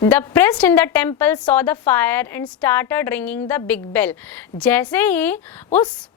The priest in the temple saw the fire and started ringing the big bell. जैसे ही उस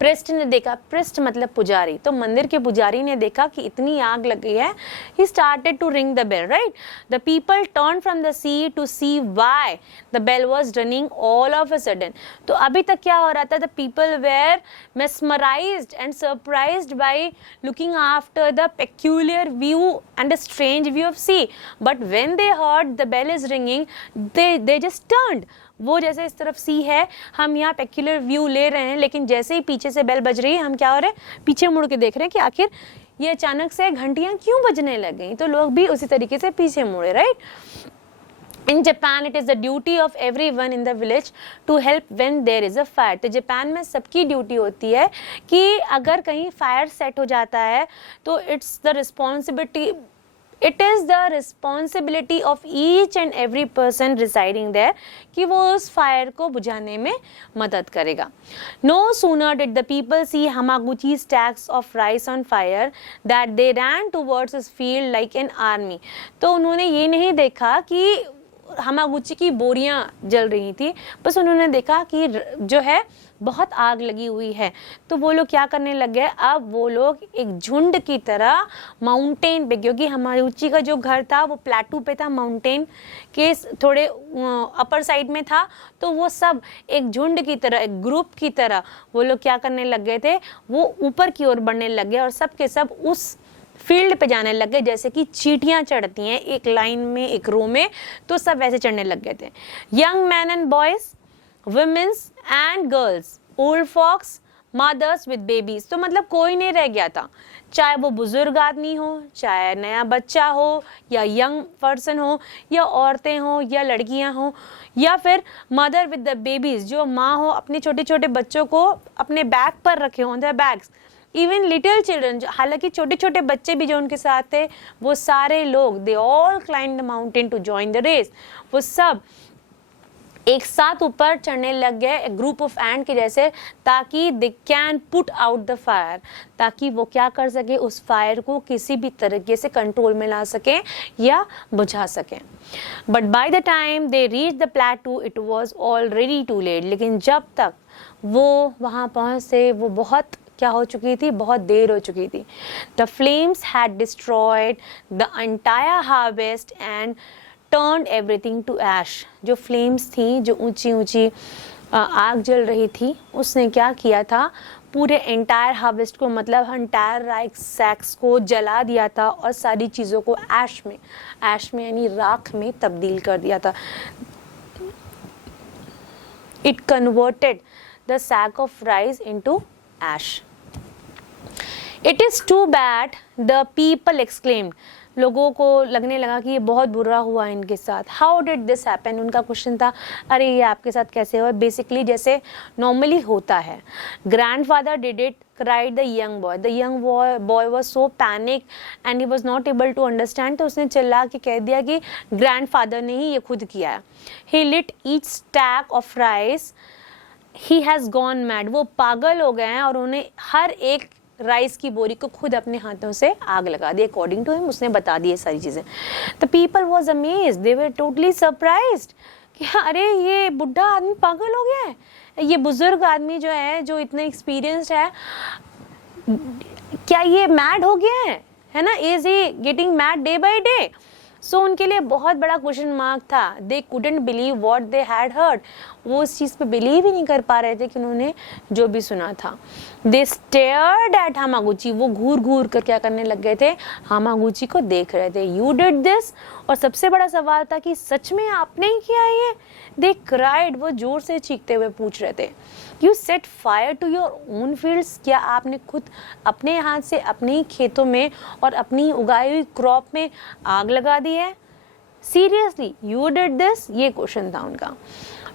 priest ने देखा, priest मतलब पुजारी, तो मंदिर के पुजारी ने देखा कि इतनी आग लग गई है, he started to ring the bell, right? The people turned from the sea to see why the bell was ringing all of a sudden. तो अभी तक क्या हो रहा था? The people were mesmerized and surprised by looking after the peculiar view and the strange view of sea. But when they heard the bell is ringing, they just turned. वो जैसे इस तरफ सी है, हम यहाँ पेक्युलर व्यू ले रहे हैं, लेकिन जैसे ही पीछे से बेल बज रही है, हम क्या हो रहे हैं? पीछे मुड़ के देख रहे हैं कि आखिर ये अचानक से घंटियां क्यों बजने लग गई। तो लोग भी उसी तरीके से पीछे मुड़े, right. In Japan, it is the duty of everyone in the village to help when there is a fire. तो जापान में सबकी ड्यूटी होती है कि अगर कहीं फायर सेट हो जाता है तो it is the responsibility of each and every person residing there कि वो उस फायर को बुझाने में मदद करेगा। No sooner did the people see Hamaguchi's stacks of rice on fire that they ran towards his field like an army. तो उन्होंने ये नहीं देखा कि हमागुची की बोरियां जल रही थी, बस उन्होंने देखा कि जो है बहुत आग लगी हुई है। तो वो लोग क्या करने लग गए? अब वो लोग एक झुंड की तरह माउंटेन पे, क्योंकि हमागुची का जो घर था वो प्लेटू पे था, माउंटेन के थोड़े अपर साइड में था, तो वो सब एक झुंड की तरह, एक ग्रुप की तरह वो लोग क्या करने लग गए थे? वो ऊपर की ओर बढ़ने लग गए और सब के सब उस फील्ड पे जाने लग गए, जैसे कि चींटियां चढ़ती हैं एक लाइन में, एक रो में, तो सब वैसे चढ़ने लग गए थे। Young man and boys, women's and girls, old folks, mothers with babies, तो मतलब कोई नहीं रह गया था, चाहे वो बुजुर्ग आदमी हो, चाहे नया बच्चा हो, या यंग पर्सन हो, या औरतें हो, या लड़कियां हो, या फिर मदर विद द बेबीज, जो माँ हो अपने छोटे छोटे बच्चों को अपने बैग पर रखे हो, on their bags. Even little children, हालांकि छोटे छोटे बच्चे भी जो उनके साथ थे, वो सारे लोग, they all climb the mountain to join the race, वो सब एक साथ ऊपर चढ़ने लग गए, ग्रुप ऑफ एंट के जैसे, ताकि they can put out the fire, ताकि वो क्या कर सके? उस फायर को किसी भी तरीके से कंट्रोल में ला सकें या बुझा सकें। But by the time they reach the plateau it was already too late, लेकिन जब तक वो वहाँ पहुँचे वो बहुत क्या हो चुकी थी? बहुत देर हो चुकी थी। The flames had destroyed the entire harvest and turned everything to ash. जो फ्लेम्स थी, जो ऊंची ऊंची आग जल रही थी, उसने क्या किया था? पूरे एंटायर हार्वेस्ट को, मतलब एंटायर राइस सैक्स को जला दिया था और सारी चीज़ों को ऐश में यानी राख में तब्दील कर दिया था। It converted the sack of rice into ash. It is too bad, the people exclaimed. लोगों को लगने लगा कि ये बहुत बुरा हुआ इनके साथ। How did this happen? उनका क्वेश्चन था, अरे ये आपके साथ कैसे हुआ? बेसिकली जैसे नॉर्मली होता है। Grandfather did it, cried the young boy. The young boy was so panicked and he was not able to understand. तो उसने चिल्ला के कह दिया कि ग्रैंडफादर ने ही ये खुद किया है। He lit each stack of rice. He has gone mad. वो पागल हो गए हैं और उन्हें हर एक राइस की बोरी को खुद अपने हाथों से आग लगा दी। अकॉर्डिंग टू हिम, उसने बता दी ये सारी चीज़ें। The people was amazed, they were totally surprised कि अरे ये बुढ़ा आदमी पागल हो गया है, ये बुजुर्ग आदमी जो है, जो इतना एक्सपीरियंस्ड है, क्या ये मैड हो गया है ना? Is he getting mad day by day? So उनके लिए बहुत बड़ा क्वेश्चन मार्क था। They couldn't believe what they had heard. वो उस चीज़ पे बिलीव ही नहीं कर पा रहे थे कि उन्होंने जो भी सुना था। दे स्टेयर्ड एट हामागुची, वो घूर घूर कर क्या करने लग गए थे? हामागुची को देख रहे थे। यू डिड दिस, और सबसे बड़ा सवाल था कि सच में आपने ही किया ये? दे क्राइड, वो जोर से चीखते हुए पूछ रहे थे। You set fire to your own fields, क्या आपने खुद अपने हाथ से अपने ही खेतों में और अपनी उगाई हुई क्रॉप में आग लगा दी है? Seriously you did this? ये क्वेश्चन था उनका।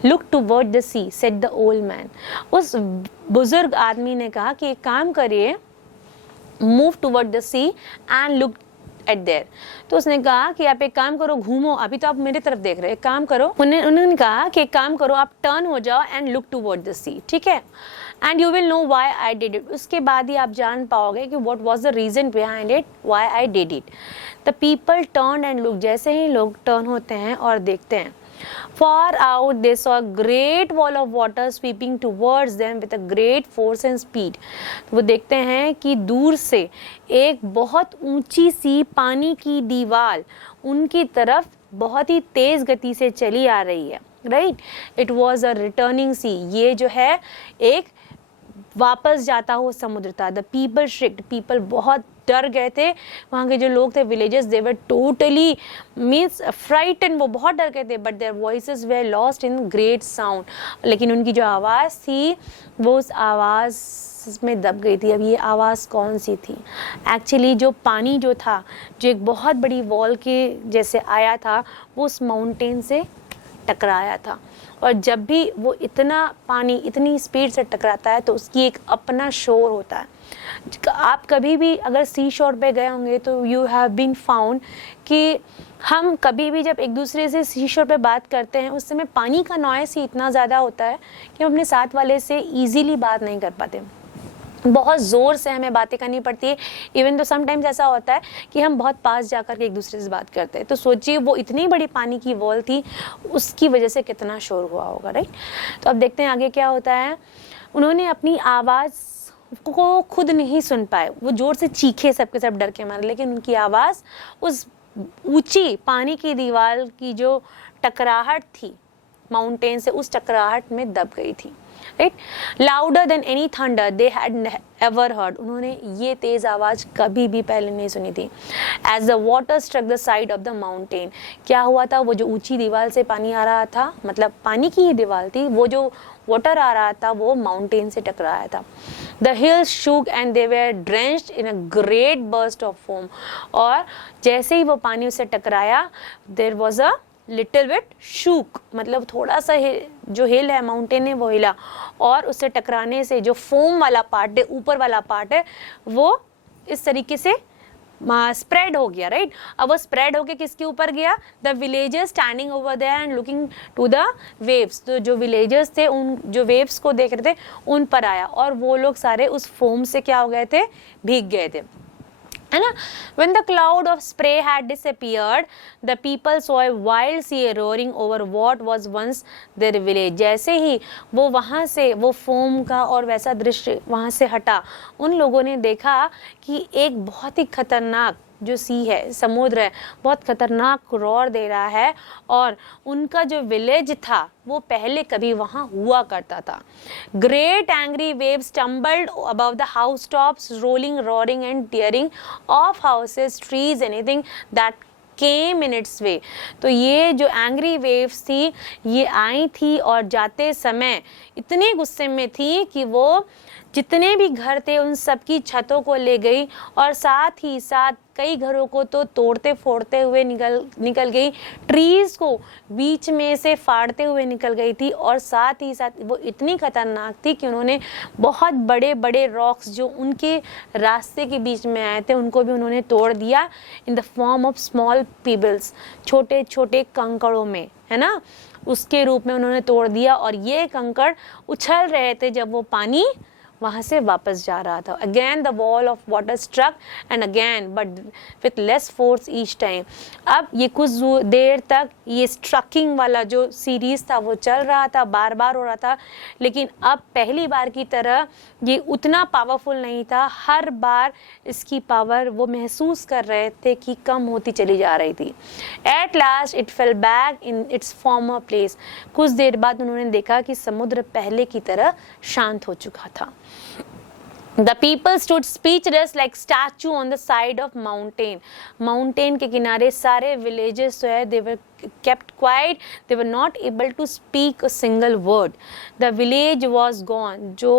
Look toward the sea, said the old man. उस बुजुर्ग आदमी ने कहा कि एक काम करिए, move toward the sea and look at there. तो उसने कहा कि आप एक काम करो, घूमो, अभी तो आप मेरे तरफ देख रहे हैं, एक काम करो, उन्होंने कहा कि एक काम करो, आप टर्न हो जाओ and look toward the sea, ठीक है, and you will know why I did it. उसके बाद ही आप जान पाओगे कि what was the reason behind it, why I did it. The people turn and look, जैसे ही लोग टर्न होते हैं और देखते हैं, far out they saw a great wall of water sweeping towards them with a great force and speed। तो वो देखते हैं कि दूर से एक बहुत ऊंची सी पानी की दीवार उनकी तरफ बहुत ही तेज गति से चली आ रही है, right. It was a returning sea, ये जो है एक वापस जाता हुआ समुद्र था। द पीपल श्रिक्ड, पीपल बहुत डर गए थे, वहाँ के जो लोग थे, villages, they were totally means frightened, वो बहुत डर गए थे, but their voices were lost in great sound, लेकिन उनकी जो आवाज़ थी वो उस आवाज़ में दब गई थी। अब ये आवाज़ कौन सी थी? एक्चुअली जो पानी जो था, जो एक बहुत बड़ी वॉल के जैसे आया था, वो उस माउंटेन से टकराया था, और जब भी वो इतना पानी इतनी स्पीड से टकराता है तो उसकी एक अपना शोर होता है। आप कभी भी अगर सी शोर पे गए होंगे तो यू हैव बीन फाउंड कि हम कभी भी जब एक दूसरे से सी शोर पे बात करते हैं, उस समय पानी का नॉइस ही इतना ज़्यादा होता है कि हम अपने साथ वाले से ईजीली बात नहीं कर पाते, बहुत ज़ोर से हमें बातें करनी पड़ती है। इवन तो समटाइम्स ऐसा होता है कि हम बहुत पास जाकर के एक दूसरे से बात करते हैं। तो सोचिए वो इतनी बड़ी पानी की वॉल थी, उसकी वजह से कितना शोर हुआ होगा, राइट। तो अब देखते हैं आगे क्या होता है। उन्होंने अपनी आवाज़ को खुद नहीं सुन पाए, वो ज़ोर से चीखे सबके सब डर के मारे, लेकिन उनकी आवाज़ उस ऊंची पानी की दीवार की जो टकराहट थी माउंटेन से, उस टकराहट में दब गई थी, right. Louder than any thunder they had ever heard, उन्होंने ये तेज आवाज कभी भी पहले नहीं सुनी थी। As the water struck the side of the mountain, क्या हुआ था, वो जो ऊंची दीवार से पानी आ रहा था, मतलब पानी की ही दीवार थी, वो जो वाटर आ रहा था वो माउंटेन से टकराया था। The hills shook and they were drenched in a great burst of foam, और जैसे ही वो पानी उससे टकराया, there was a little bit shook, मतलब थोड़ा सा जो हिल है, माउंटेन है, वो हिला, और उससे टकराने से जो फोम वाला पार्ट है, ऊपर वाला पार्ट है, वो इस तरीके से स्प्रेड हो गया, राइट। अब वो स्प्रेड होके किसके ऊपर गया? The villagers standing over there and looking to the waves, तो जो विलेजर्स थे, उन जो वेव्स को देख रहे थे, उन पर आया, और वो लोग सारे उस फोम से क्या हो गए थे? भीग गए थे, है ना। When the cloud of spray had disappeared, the people saw a wild sea roaring over what was once their village। जैसे ही वो वहाँ से वो फोम का और वैसा दृश्य वहाँ से हटा, उन लोगों ने देखा कि एक बहुत ही खतरनाक जो सी है, समुद्र है, बहुत खतरनाक रोर दे रहा है, और उनका जो विलेज था वो पहले कभी वहाँ हुआ करता था। Great angry waves tumbled above the house tops, rolling, roaring and tearing off houses, trees, anything that came in its way. तो ये जो एंग्री वेव्स थी, ये आई थी और जाते समय इतने गुस्से में थी कि वो जितने भी घर थे उन सबकी छतों को ले गई, और साथ ही साथ कई घरों को तो तोड़ते फोड़ते हुए निकल गई, ट्रीज को बीच में से फाड़ते हुए निकल गई थी, और साथ ही साथ वो इतनी खतरनाक थी कि उन्होंने बहुत बड़े बड़े रॉक्स जो उनके रास्ते के बीच में आए थे, उनको भी उन्होंने तोड़ दिया in the form of small Peebles, छोटे छोटे कंकड़ों में, है ना, उसके रूप में उन्होंने तोड़ दिया। और ये कंकड़ उछल रहे थे जब वो पानी वहाँ से वापस जा रहा था। Again the wall of water struck and again but with less force each time. अब ये कुछ देर तक ये स्ट्रकिंग वाला जो सीरीज था वो चल रहा था, बार बार हो रहा था, लेकिन अब पहली बार की तरह ये उतना पावरफुल नहीं था। हर बार इसकी पावर वो महसूस कर रहे थे कि कम होती चली जा रही थी। At last it fell back in its farmer place. कुछ देर बाद उन्होंने देखा कि समुद्र पहले की तरह शांत हो चुका था। The people stood speechless like statue on the side of mountain. Mountain के किनारे सारे villages जो है they were kept quiet. They were not able to speak a single word. The village was gone. जो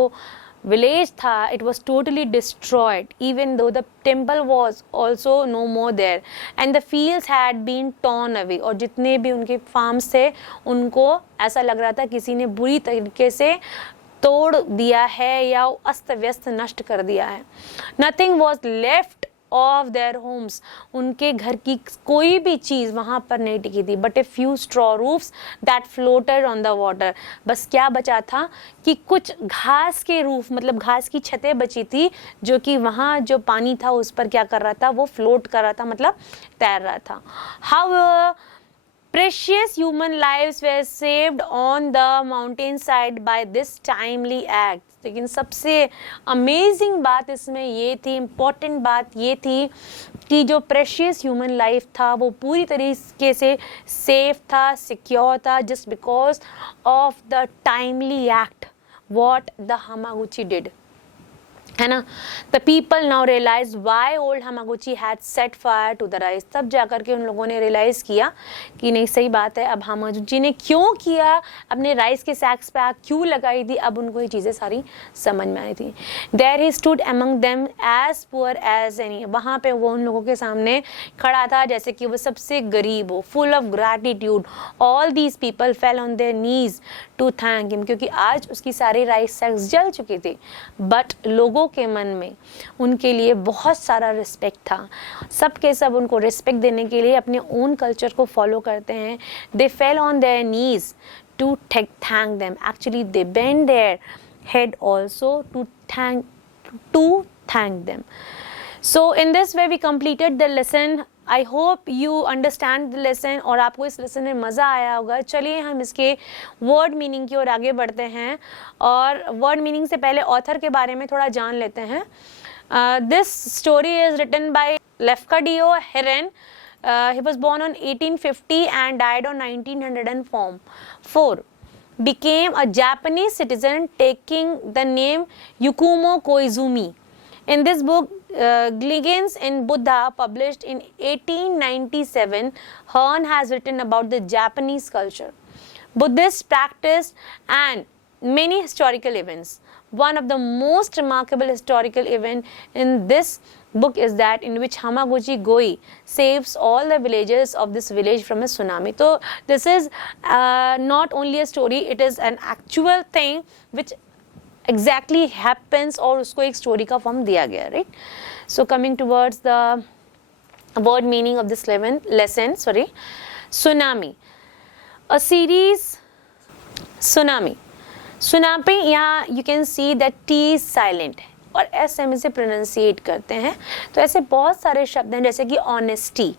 village था it was totally destroyed. Even though the temple was also no more there. And the fields had been torn away. और जितने भी उनके farms थे उनको ऐसा लग रहा था किसी ने बुरी तरीके से तोड़ दिया है या अस्त व्यस्त नष्ट कर दिया है। Nothing was left of their homes, उनके घर की कोई भी चीज़ वहाँ पर नहीं टिकी थी, but a few straw roofs that floated on the water, बस क्या बचा था कि कुछ घास के रूफ, मतलब घास की छतें बची थी, जो कि वहाँ जो पानी था उस पर क्या कर रहा था, वो फ्लोट कर रहा था, मतलब तैर रहा था. How precious human lives were saved on the mountainside by this timely act. लेकिन सबसे अमेजिंग बात इसमें ये थी, इम्पॉर्टेंट बात ये थी कि जो प्रेशियस ह्यूमन लाइफ था वो पूरी तरीके से सेफ था, सिक्योर था, just because of the timely act what the Hamaguchi did, है ना. The people now realise why old Hamaguchi had set fire to the rice. तब जाकर के उन लोगों ने रियलाइज़ किया कि नहीं सही बात है, अब हमागुची ने क्यों किया, अपने राइस के सैक्स पे आग क्यों लगाई थी, अब उनको ये चीज़ें सारी समझ में आई थी. There he stood among them as poor as any. वहाँ पे वो उन लोगों के सामने खड़ा था जैसे कि वो सबसे गरीब हो. Full of gratitude all these people fell on their knees to thank him, क्योंकि आज उसकी सारी राइस सैक्स जल चुकी थी, बट लोगों के मन में उनके लिए बहुत सारा रिस्पेक्ट था. सब के सब उनको रिस्पेक्ट देने के लिए अपने ओन कल्चर को फॉलो करते हैं. They fell on their knees to thank them. Actually they bend their head also to thank them. So in this way we completed the lesson. I hope you understand the lesson और आपको इस lesson में मज़ा आया होगा. चलिए हम इसके वर्ड मीनिंग की ओर आगे बढ़ते हैं, और वर्ड मीनिंग से पहले ऑथर के बारे में थोड़ा जान लेते हैं. This story is written by Lafcadio Hearn. He was born on 1850 and died on 1904. became a Japanese citizen taking the name Yukumo Koizumi. In this book, Gligens in Buddha, published in 1897, Hearn has written about the Japanese culture, Buddhist practice, and many historical events. One of the most remarkable historical event in this book is that in which Hamaguchi Goi saves all the villagers of this village from a tsunami. So this is not only a story, it is an actual thing which exactly happens, और उसको एक story का form दिया गया, right. So coming towards the word meaning of this lesson. Tsunami, a series. Tsunami, यहाँ you can see that T is silent और S हम इसे प्रोनाउंसिएट करते हैं. तो ऐसे बहुत सारे शब्द हैं, जैसे कि ऑनेस्टी,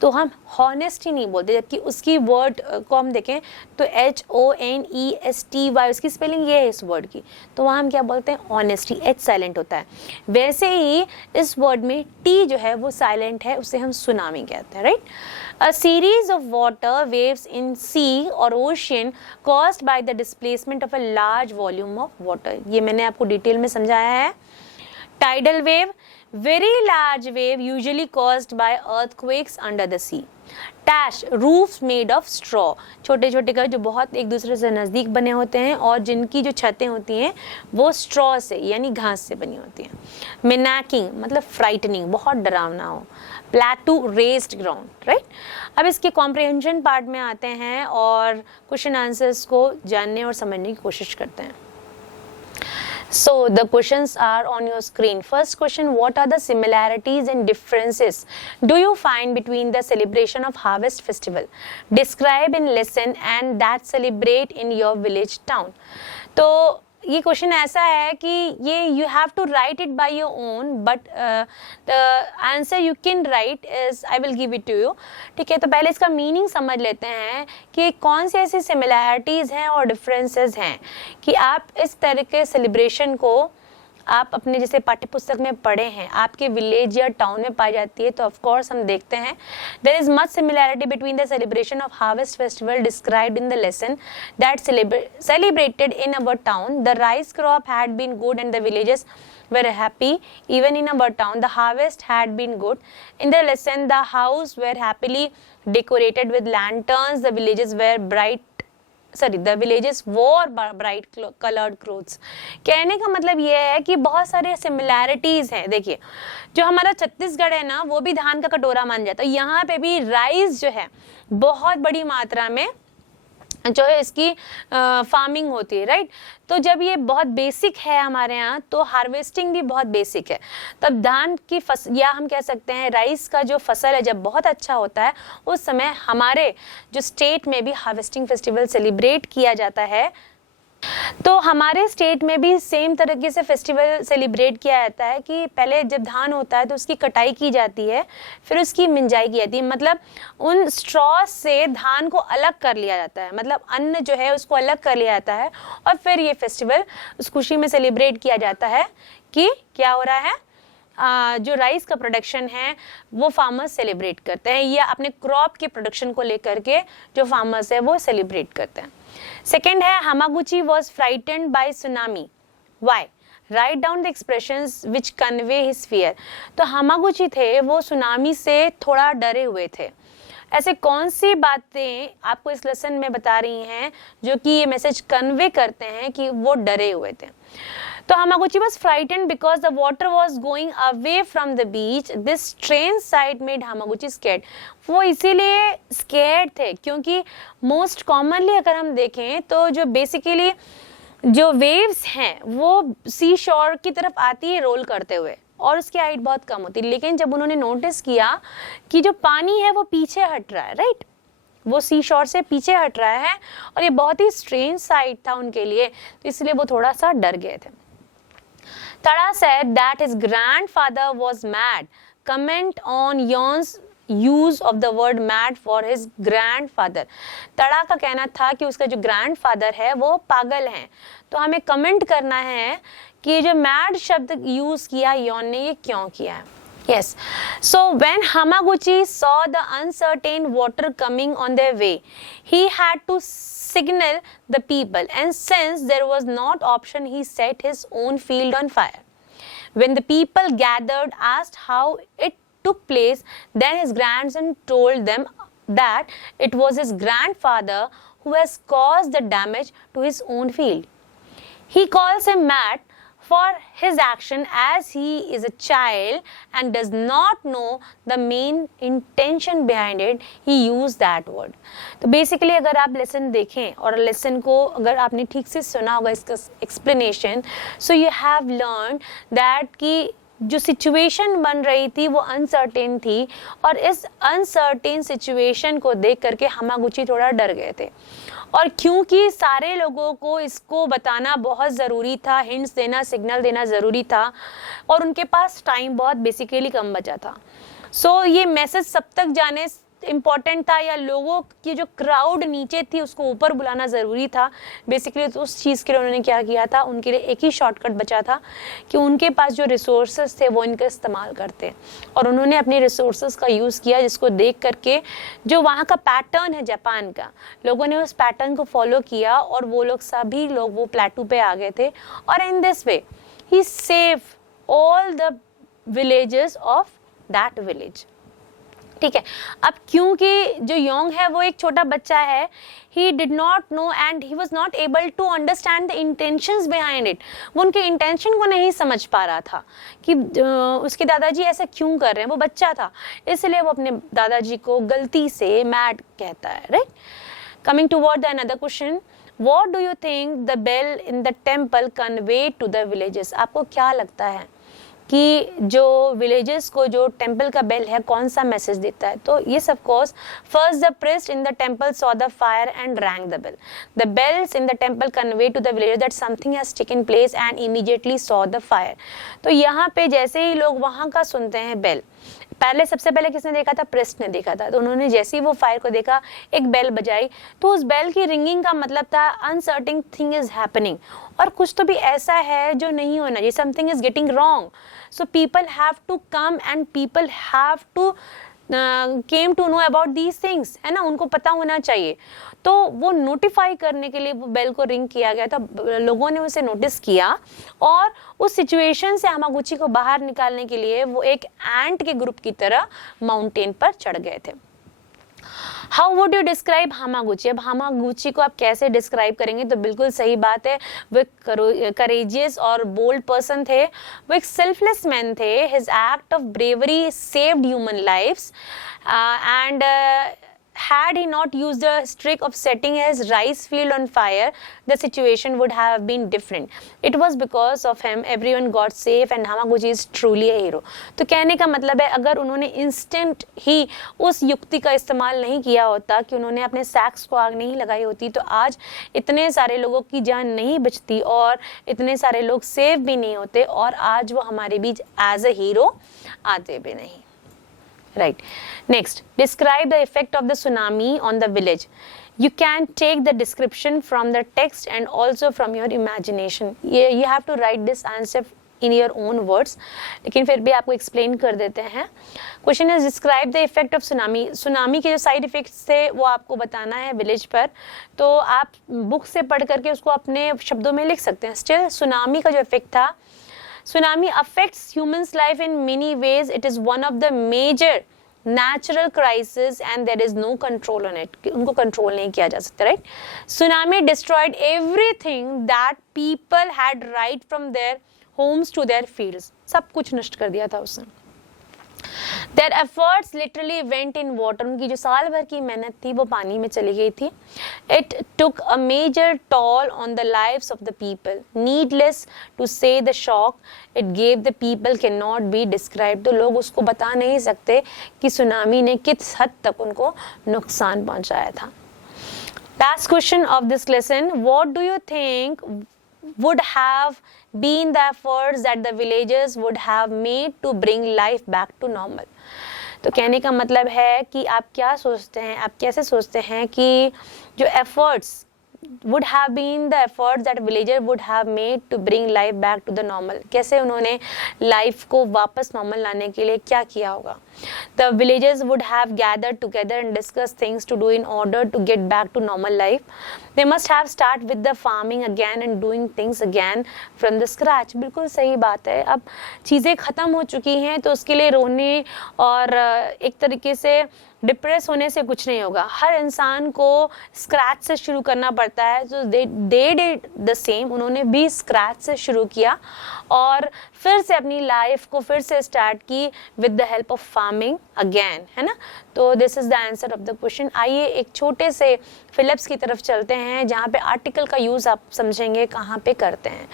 तो हम हॉनेस्टी नहीं बोलते, जबकि उसकी वर्ड को हम देखें तो HONESTY उसकी स्पेलिंग ये है इस वर्ड की, तो वहाँ हम क्या बोलते हैं, ऑनेस्टी, H साइलेंट होता है. वैसे ही इस वर्ड में T जो है वो साइलेंट है, उसे हम सुनामी कहते हैं, right. A series of water waves in sea और ocean caused by the displacement of a large volume of water. ये मैंने आपको डिटेल में समझाया है. Tidal wave, very large wave usually caused by earthquakes under the sea. Dash, roofs made of straw, छोटे छोटे घर जो बहुत एक दूसरे से नज़दीक बने होते हैं और जिनकी जो छतें होती हैं वो straw से यानी घास से बनी होती हैं. Menacing मतलब frightening, बहुत डरावना हो. Plateau, raised ground, right? अब इसके comprehension part में आते हैं और क्वेश्चन आंसर्स को जानने और समझने की कोशिश करते हैं. So the questions are on your screen. First question, what are the similarities and differences do you find between the celebration of harvest festival described in lesson and that celebrate in your village town? तो ये question ऐसा है कि ये you have to write it by your own, but the answer you can write is I will give it to you. ठीक है, तो पहले इसका मीनिंग समझ लेते हैं कि कौन सी ऐसी सिमिलैरिटीज़ हैं और डिफरेंसेस हैं कि आप इस तरह के सेलिब्रेशन को आप अपने जैसे पाठ्य पुस्तक में पढ़े हैं, आपके विलेज या टाउन में पाई जाती है. तो ऑफ कोर्स हम देखते हैं there is much similarity between the celebration of harvest festival described in the lesson that celebrated in our town. The rice crop had been good and the villages were happy. Even in our town the harvest had been good. In the lesson the house were happily decorated with lanterns. The villages were the villages wore bright colored clothes. कहने का मतलब ये है कि बहुत सारे similarities हैं. देखिए, जो हमारा छत्तीसगढ़ है ना, वो भी धान का कटोरा मान जाता है. यहाँ पे भी राइस जो है बहुत बड़ी मात्रा में जो है इसकी फार्मिंग होती है, राइट। तो जब ये बहुत बेसिक है हमारे यहाँ, तो हार्वेस्टिंग भी बहुत बेसिक है। तब धान की फसल, या हम कह सकते हैं राइस का जो फसल है, जब बहुत अच्छा होता है उस समय हमारे जो स्टेट में भी हार्वेस्टिंग फेस्टिवल सेलिब्रेट किया जाता है। तो हमारे स्टेट में भी सेम तरीके से फेस्टिवल सेलिब्रेट किया जाता है कि पहले जब धान होता है तो उसकी कटाई की जाती है, फिर उसकी मिंजाई की जाती है, मतलब उन स्ट्रॉ से धान को अलग कर लिया जाता है, मतलब अन्न जो है उसको अलग कर लिया जाता है, और फिर ये फेस्टिवल उस खुशी में सेलिब्रेट किया जाता है कि क्या हो रहा है, जो राइस का प्रोडक्शन है वो फार्मर्स सेलिब्रेट करते हैं, या अपने क्रॉप के प्रोडक्शन को लेकर के जो फार्मर्स है वो सेलिब्रेट करते हैं। सेकेंड है Hamaguchi was frightened by tsunami. Why? Write down the expressions which convey his fear. तो Hamaguchi थे वो सुनामी से थोड़ा डरे हुए थे। ऐसे कौन सी बातें आपको इस लेसन में बता रही हैं जो कि ये मैसेज कन्वे करते हैं कि वो डरे हुए थे। तो Hamaguchi was frightened because the water was going away from the beach. This strange sight made Hamaguchi scared. वो इसीलिए scared थे क्योंकि most commonly अगर हम देखें तो जो basically जो waves हैं वो सी शोर की तरफ आती है रोल करते हुए, और उसकी हाइट बहुत कम होती है। लेकिन जब उन्होंने नोटिस किया कि जो पानी है वो पीछे हट रहा है, राइट, वो सी शोर से पीछे हट रहा है, और ये बहुत ही स्ट्रेंज साइट था उनके लिए, तो इसलिए वो थोड़ा सा डर गए थे। Tada said that his grandfather was mad. Comment on Yon's use of the word mad for his grandfather. तड़ा का कहना था कि उसका जो ग्रैंडफादर है वो पागल हैं, तो हमें कमेंट करना है कि जो मैड शब्द यूज किया यॉन ने ये क्यों किया है। Yes. So when Hamaguchi saw the uncertain water coming on their way, he had to signal the people, and since there was not option, he set his own field on fire. When the people gathered, asked how it took place, then his grandson told them that it was his grandfather who has caused the damage to his own field. He calls him mad for his action as he is a child and does not know the main intention behind it. He used that word. तो basically अगर आप lesson देखें और lesson को अगर आपने ठीक से सुना होगा इसका explanation, so you have learned that कि जो सिचुएशन बन रही थी वो अनसर्टेन थी, और इस अनसर्टेन सिचुएशन को देख करके हमागुची थोड़ा डर गए थे, और क्योंकि सारे लोगों को इसको बताना बहुत ज़रूरी था, हिंट्स देना, सिग्नल देना ज़रूरी था, और उनके पास टाइम बहुत बेसिकली कम बचा था। सो ये मैसेज सब तक जाने इम्पॉर्टेंट था, या लोगों की जो क्राउड नीचे थी उसको ऊपर बुलाना ज़रूरी था बेसिकली। तो उस चीज़ के लिए उन्होंने क्या किया था, उनके लिए एक ही शॉर्टकट बचा था कि उनके पास जो रिसोर्सेज थे वो इनका इस्तेमाल करते, और उन्होंने अपने रिसोर्सेज का यूज़ किया, जिसको देख करके जो वहाँ का पैटर्न है जापान का, लोगों ने उस पैटर्न को फॉलो किया, और वो लोग सभी लोग वो प्लेटू पे आ गए थे, और इन this way he save all the villages of that village. ठीक है। अब क्योंकि जो योंग है वो एक छोटा बच्चा है, he did not know and he was not able to understand the intentions behind it. वो उनके इंटेंशन को नहीं समझ पा रहा था कि उसके दादाजी ऐसा क्यों कर रहे हैं, वो बच्चा था, इसलिए वो अपने दादाजी को गलती से मैड कहता है, right. Coming toward the another question, what do you think the bell in the temple conveyed to the villages? आपको क्या लगता है कि जो विलेजेस को जो टेम्पल का बेल है कौन सा मैसेज देता है? तो ये सब course first the priest in the temple saw the fire and rang the bell. The bells in the temple convey to the villagers that something has taken place and immediately saw the fire. तो यहाँ पे जैसे ही लोग वहाँ का सुनते हैं बेल, पहले सबसे पहले किसने देखा था? प्रिस्ट ने देखा था। तो उन्होंने जैसे ही वो फायर को देखा, एक बेल बजाई, तो उस बेल की रिंगिंग का मतलब था अनसर्टेन थिंग इज हैपनिंग, और कुछ तो भी ऐसा है जो नहीं होना चाहिए, something is getting wrong, so people have to come and people have to came to know about these things, है ना, उनको पता होना चाहिए। तो वो नोटिफाई करने के लिए वो बेल को रिंग किया गया था, लोगों ने उसे नोटिस किया, और उस सिचुएशन से हमागुची को बाहर निकालने के लिए वो एक एंट के ग्रुप की तरह माउंटेन पर चढ़ गए थे। How would you describe Hamaguchi? अब हामागुची को आप कैसे डिस्क्राइब करेंगे? तो बिल्कुल सही बात है, वो करेजियस और बोल्ड पर्सन थे, वो एक सेल्फलेस मैन थे। His act of bravery saved human lives and had he not used the trick of setting his rice field on fire, the situation would have been different. It was because of him everyone got safe and Hamaguchi is truly a hero. तो कहने का मतलब है अगर उन्होंने instant ही उस युक्ति का इस्तेमाल नहीं किया होता कि उन्होंने अपने सैक्स को आग नहीं लगाई होती तो आज इतने सारे लोगों की जान नहीं बचती और इतने सारे लोग सेफ भी नहीं होते और आज वो हमारे बीच एज अ हीरो आते भी नहीं. Right. Next, describe the effect of the tsunami on the village. You can take the description from the text and also from your imagination. You have to write this answer in your own words. लेकिन फिर भी आपको explain कर देते हैं. Question is describe the effect of tsunami. Tsunami के जो side effects थे वो आपको बताना है village पर. तो आप book से पढ़ करके उसको अपने शब्दों में लिख सकते हैं. Still, tsunami का जो effect था, Tsunami affects humans' life in many ways. It is one of the major natural crises and there is no control on it. उनको control नहीं किया जा सकता, right? Tsunami destroyed everything that people had right from their homes to their fields. सब कुछ नष्ट कर दिया था उसने. Their efforts literally went in water. उनकी जो साल भर की मेहनत थी वो पानी में चली गई थी. It took a major toll on the lives of the people. Needless to say, the shock it gave the people cannot be described. तो लोग उसको बता नहीं सकते कि सुनामी ने किस हद तक उनको नुकसान पहुंचाया था. Last question of this lesson. What do you think would have been the efforts that the villagers would have made to bring life back to normal? तो कहने का मतलब है कि आप क्या सोचते हैं, आप कैसे सोचते हैं कि जो efforts would have been the efforts that villager would have made to bring life back to the normal. कैसे उन्होंने life को वापस normal लाने के लिए क्या किया होगा. The villagers would have gathered together and discussed things to do in order to get back to normal life. They must have started with the farming again and doing things again from the scratch. बिल्कुल सही बात है. अब चीज़ें ख़त्म हो चुकी हैं तो उसके लिए रोने और एक तरीके से डिप्रेस होने से कुछ नहीं होगा. हर इंसान को स्क्रैच से शुरू करना पड़ता है. तो दे डिड द सेम. उन्होंने भी स्क्रैच से शुरू किया और फिर से अपनी लाइफ को फिर से स्टार्ट की with the help of farming again, है ना. तो this is the answer of the question. आइए एक छोटे से फिलिप्स की तरफ चलते हैं जहाँ पे आर्टिकल का यूज़ आप समझेंगे कहाँ पे करते हैं.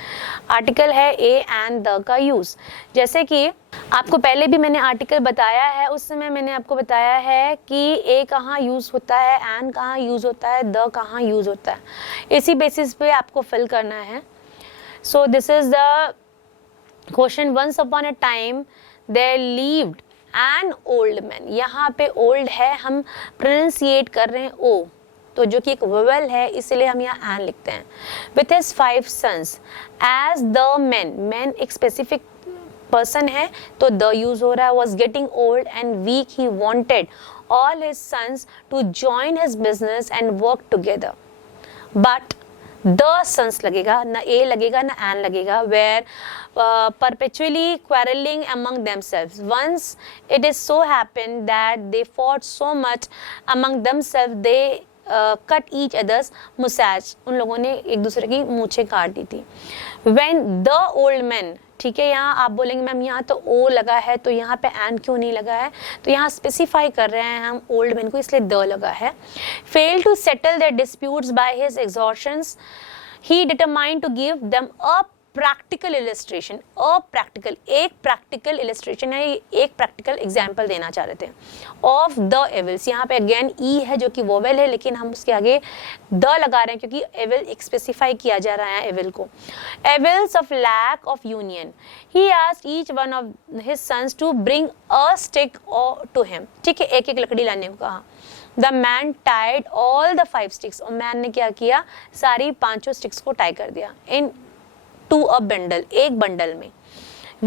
आर्टिकल है ए एंड द का यूज़. जैसे कि आपको पहले भी मैंने आर्टिकल बताया है, उस समय मैंने आपको बताया है कि ए कहाँ यूज़ होता है, एंड कहाँ यूज़ होता है, द कहाँ यूज़ होता है. इसी बेसिस पे आपको फिल करना है. So this is the question. Once upon a time there lived an old man. यहाँ पे ओल्ड है, हम प्रोनाउंसिएट कर रहे हैं ओ, तो जो कि एक वोवेल है इसलिए हम यहाँ एन लिखते हैं. With his 5 sons as the man. Man एक स्पेसिफिक पर्सन है तो द यूज हो रहा है. Was getting old and weak. He wanted all his sons to join his business and work together. But the sons लगेगा, ना a लगेगा ना एन लगेगा. Were perpetually quarreling among themselves. Once it is so happened that they fought so much among themselves, they cut each other's mustache. उन लोगों ने एक दूसरे की मूछें काट दी थी. When the old men, ठीक है, यहाँ आप बोलेंगे मैम यहाँ तो ओ लगा है तो यहाँ पे एन क्यों नहीं लगा है. तो यहाँ स्पेसिफाई कर रहे हैं हम ओल्ड मैन को, इसलिए द लगा है. Failed to settle their disputes by his exhortations, he determined to give them a practical illustration. Practical, एक प्रैक्टिकल इलस्ट्रेशन है, एक प्रैक्टिकल एग्जाम्पल देना चाह रहे थे ऑफ द एविल्स. यहाँ पे अगेन ई है जो कि वोवेल है लेकिन हम उसके आगे द लगा रहे हैं क्योंकि एविल एक स्पेसिफाई किया जा रहा है एविल को. Evils of lack of union. He asked each one of his sons to bring a stick to him. ठीक है, एक एक लकड़ी लाने को कहा. The man tied all the 5 sticks. और मैन ने क्या किया, सारी 5 स्टिक्स को टाई कर दिया इन to a bundle, एक बंडल में.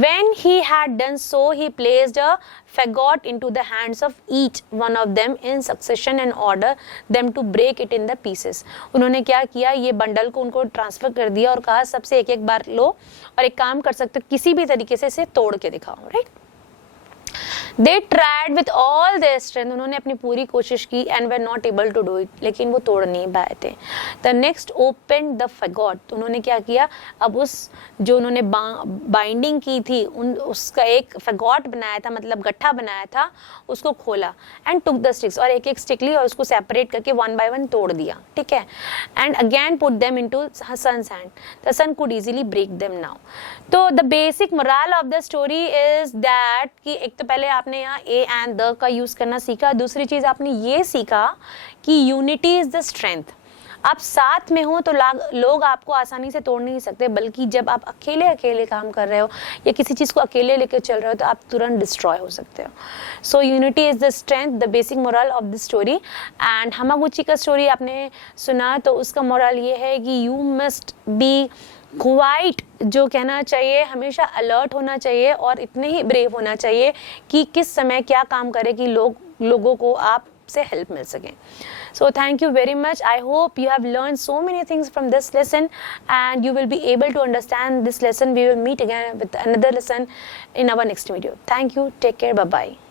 When he had done so, he placed a fagot into the hands of each one of them in succession and ordered them to break it in the pieces. उन्होंने क्या किया, ये bundle को उनको transfer कर दिया और कहा सबसे एक एक बार लो और एक काम कर सकते हो किसी भी तरीके से इसे तोड़ के दिखाओ. Right. They tried with all their strength, उन्होंने अपनी पूरी कोशिश की and were not able to do it, लेकिन वो तोड़ नहीं पाए थे. The next open the faggot, उन्होंने क्या किया, अब उस जो उन्होंने बाइंडिंग की थी उसका एक फैगॉट बनाया था, मतलब गट्ठा बनाया था, उसको खोला एंड टुक द स्टिक्स, और एक एक स्टिक ली और उसको सेपरेट करके वन बाय वन तोड़ दिया. ठीक है. And again put them into sons hand, the son could easily break them now. तो the basic moral of the story is that कि एक तो पहले आपने यहाँ ए एंड द का यूज करना सीखा, दूसरी चीज आपने ये सीखा कि यूनिटी इज द स्ट्रेंथ. आप साथ में हो तो लोग आपको आसानी से तोड़ नहीं सकते, बल्कि जब आप अकेले अकेले काम कर रहे हो या किसी चीज़ को अकेले लेकर चल रहे हो तो आप तुरंत डिस्ट्रॉय हो सकते हो. So unity is the strength, the basic moral of the story. And Hamaguchi का स्टोरी आपने सुना तो उसका मोरल ये है कि यू मस्ट बी क्वाइट, जो कहना चाहिए हमेशा अलर्ट होना चाहिए और इतने ही ब्रेव होना चाहिए कि किस समय क्या काम करे कि लोगों को आप से हेल्प मिल सके. So thank you very much. I hope you have learned so many things from this lesson and you will be able to understand this lesson. We will meet again with another lesson in our next video. Thank you. Take care. Bye bye.